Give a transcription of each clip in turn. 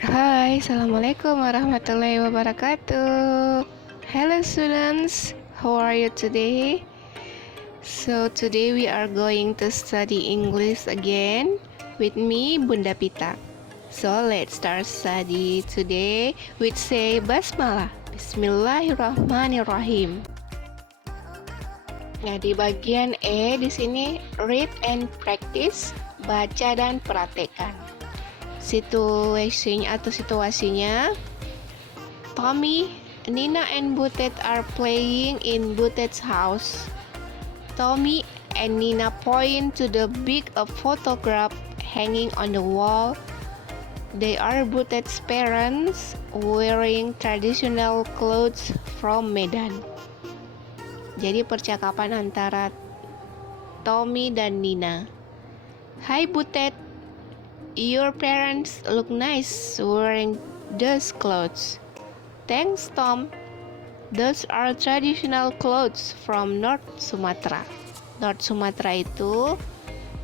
Hai, Assalamualaikum warahmatullahi wabarakatuh. Hello students, how are you today? So today we are going to study English again with me, Bunda Pita. So let's start study today with say Basmalah. Bismillahirrahmanirrahim. Nah, di bagian E di sini read and practice, baca dan praktekkan. Situasinya, Tommy, Nina and Butet are playing in Butet's house. Tommy and Nina point to the big photograph hanging on the wall. They are Butet's parents wearing traditional clothes from Medan. Jadi percakapan antara Tommy dan Nina. Hai Butet, your parents look nice wearing those clothes. Thanks, Tom. Those are traditional clothes from North Sumatra. North Sumatra itu,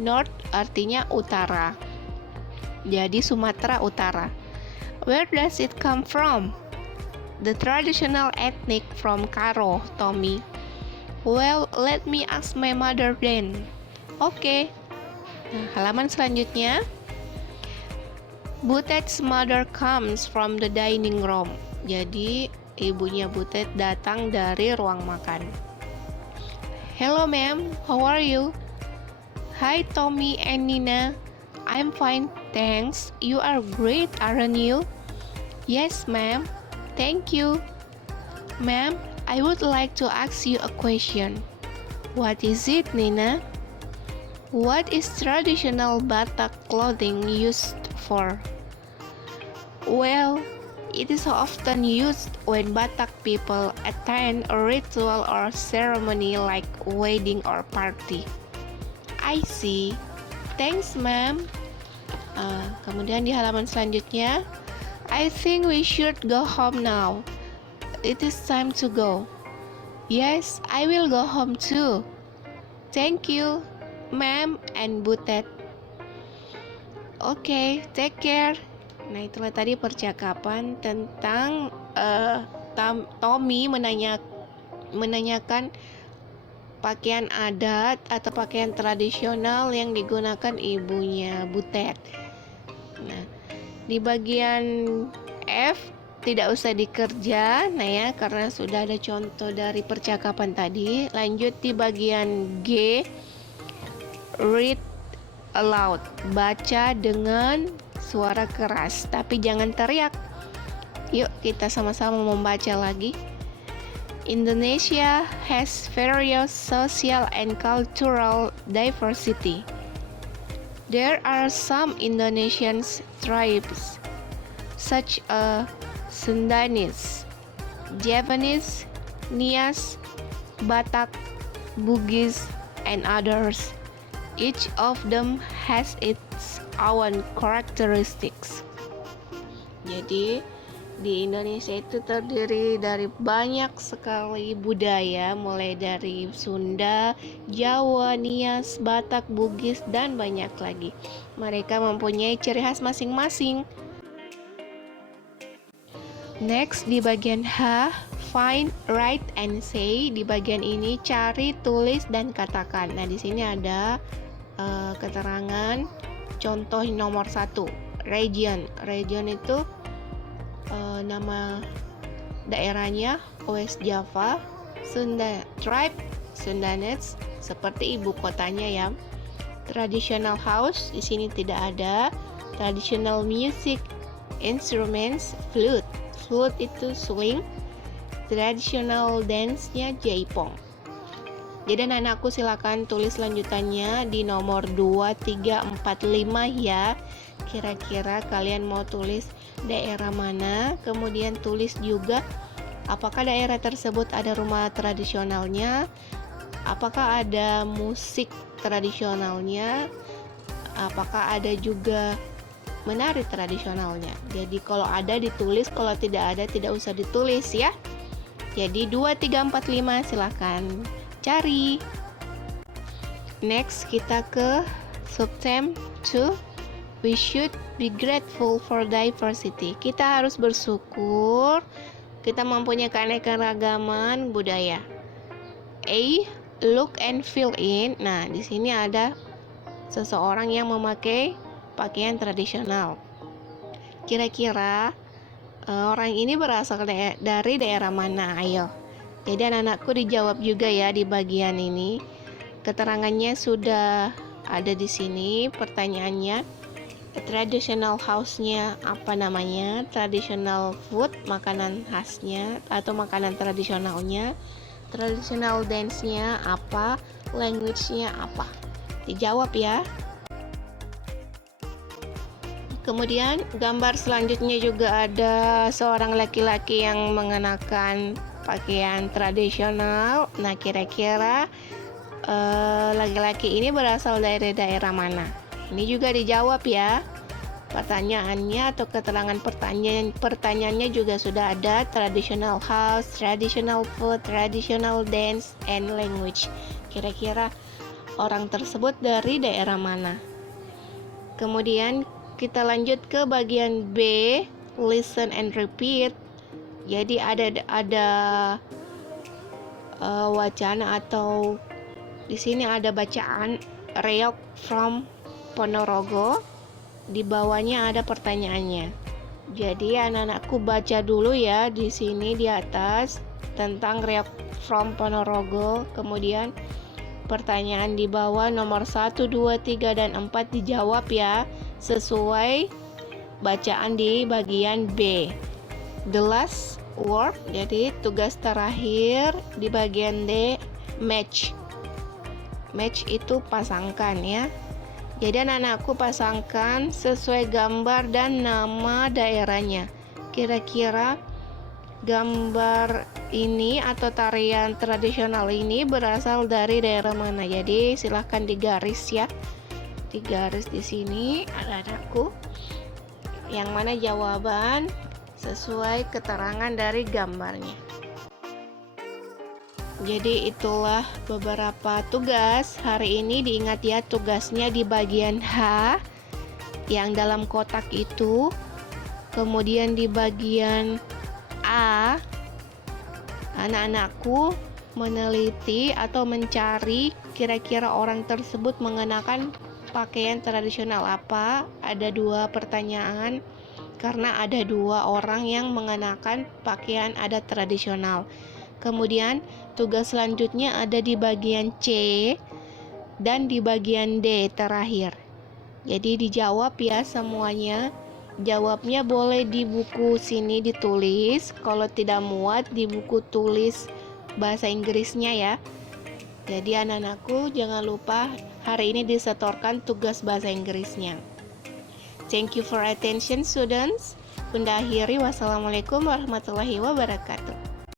North artinya utara. Jadi Sumatera Utara. Where does it come from? The traditional ethnic from Karo, Tommy. Well, let me ask my mother then. Okay. Nah, halaman selanjutnya. Butet's mother comes from the dining room. Jadi, ibunya Butet datang dari ruang makan. Hello, ma'am. How are you? Hi, Tommy and Nina. I'm fine, thanks. You are great, aren't you? Yes, ma'am. Thank you. Ma'am, I would like to ask you a question. What is it, Nina? What is traditional Batak clothing used for? Well, it is often used when Batak people attend a ritual or ceremony like wedding or party. I see. Thanks, ma'am. Kemudian di halaman selanjutnya, I think we should go home now. It is time to go. Yes, I will go home too. Thank you, ma'am and Butet. Okay, take care. Nah, itulah tadi percakapan tentang Tommy menanyakan pakaian adat atau pakaian tradisional yang digunakan ibunya Butet. Nah, di bagian F tidak usah dikerja, nah ya, karena sudah ada contoh dari percakapan tadi. Lanjut di bagian G, read aloud, baca dengan suara keras, tapi jangan teriak. Yuk kita sama-sama membaca lagi. Indonesia has various social and cultural diversity. There are some Indonesian tribes, such as Sundanese, Javanese, Nias, Batak, Bugis, and others. Each of them has its own characteristics. Jadi di Indonesia itu terdiri dari banyak sekali budaya, mulai dari Sunda, Jawa, Nias, Batak, Bugis, dan banyak lagi. Mereka mempunyai ciri khas masing-masing. Next, di bagian H, find, write, and say. Di bagian ini cari, tulis, dan katakan. Nah, di sini ada keterangan contoh nomor 1, region. Region itu nama daerahnya West Java, Sunda tribe, Sundanese, seperti ibu kotanya ya. Traditional house di sini tidak ada. Traditional music instruments, flute. Flute itu swing. Traditional dance-nya jaipong. Jadi anak-anakku silakan tulis lanjutannya di nomor 2, 3, 4, 5 ya. Kira-kira kalian mau tulis daerah mana, kemudian tulis juga apakah daerah tersebut ada rumah tradisionalnya, apakah ada musik tradisionalnya, apakah ada juga menari tradisionalnya. Jadi kalau ada ditulis, kalau tidak ada tidak usah ditulis ya. Jadi 2, 3, 4, 5 silahkan cari. Next kita ke subtem 2. We should be grateful for diversity. Kita harus bersyukur kita mempunyai keanekaragaman budaya. A. Look and fill in. Nah, di sini ada seseorang yang memakai pakaian tradisional. Kira-kira orang ini berasal dari daerah mana? Ayo. Jadi anak-anakku dijawab juga ya di bagian ini. Keterangannya sudah ada di sini. Pertanyaannya, traditional house-nya apa namanya? Traditional food, makanan khasnya atau makanan tradisionalnya. Traditional dance-nya apa? Language-nya apa? Dijawab ya. Kemudian gambar selanjutnya juga ada seorang laki-laki yang mengenakan pakaian tradisional. Nah, kira-kira laki-laki ini berasal dari daerah mana? Ini juga dijawab ya. Pertanyaannya atau keterangan pertanyaannya juga sudah ada. Traditional house, traditional food, traditional dance, and language. Kira-kira orang tersebut dari daerah mana? Kemudian kita lanjut ke bagian B, listen and repeat. Jadi ada wacana atau di sini ada bacaan reok from Ponorogo. Di bawahnya ada pertanyaannya. Jadi anak-anakku baca dulu ya di sini di atas tentang reok from Ponorogo. Kemudian pertanyaan di bawah nomor 1, 2, 3, dan 4 dijawab ya sesuai bacaan di bagian B. The last word, jadi tugas terakhir di bagian D, match. Match itu pasangkan ya. Jadi anak-anakku pasangkan sesuai gambar dan nama daerahnya. Kira-kira gambar ini atau tarian tradisional ini berasal dari daerah mana? Jadi silahkan digaris ya. Digaris di sini anak-anakku. Yang mana jawaban sesuai keterangan dari gambarnya. Jadi itulah beberapa tugas hari ini. Diingat ya, tugasnya di bagian H yang dalam kotak itu. Kemudian di bagian A, anak-anakku meneliti atau mencari kira-kira orang tersebut mengenakan pakaian tradisional apa. Ada 2 pertanyaan karena ada 2 orang yang mengenakan pakaian adat tradisional. Kemudian tugas selanjutnya ada di bagian C dan di bagian D terakhir. Jadi dijawab ya semuanya. Jawabnya boleh di buku sini ditulis. Kalau tidak muat di buku tulis bahasa Inggrisnya ya. Jadi anak-anakku jangan lupa hari ini disetorkan tugas bahasa Inggrisnya. Thank you for attention students. Bunda akhiri, wassalamualaikum warahmatullahi wabarakatuh.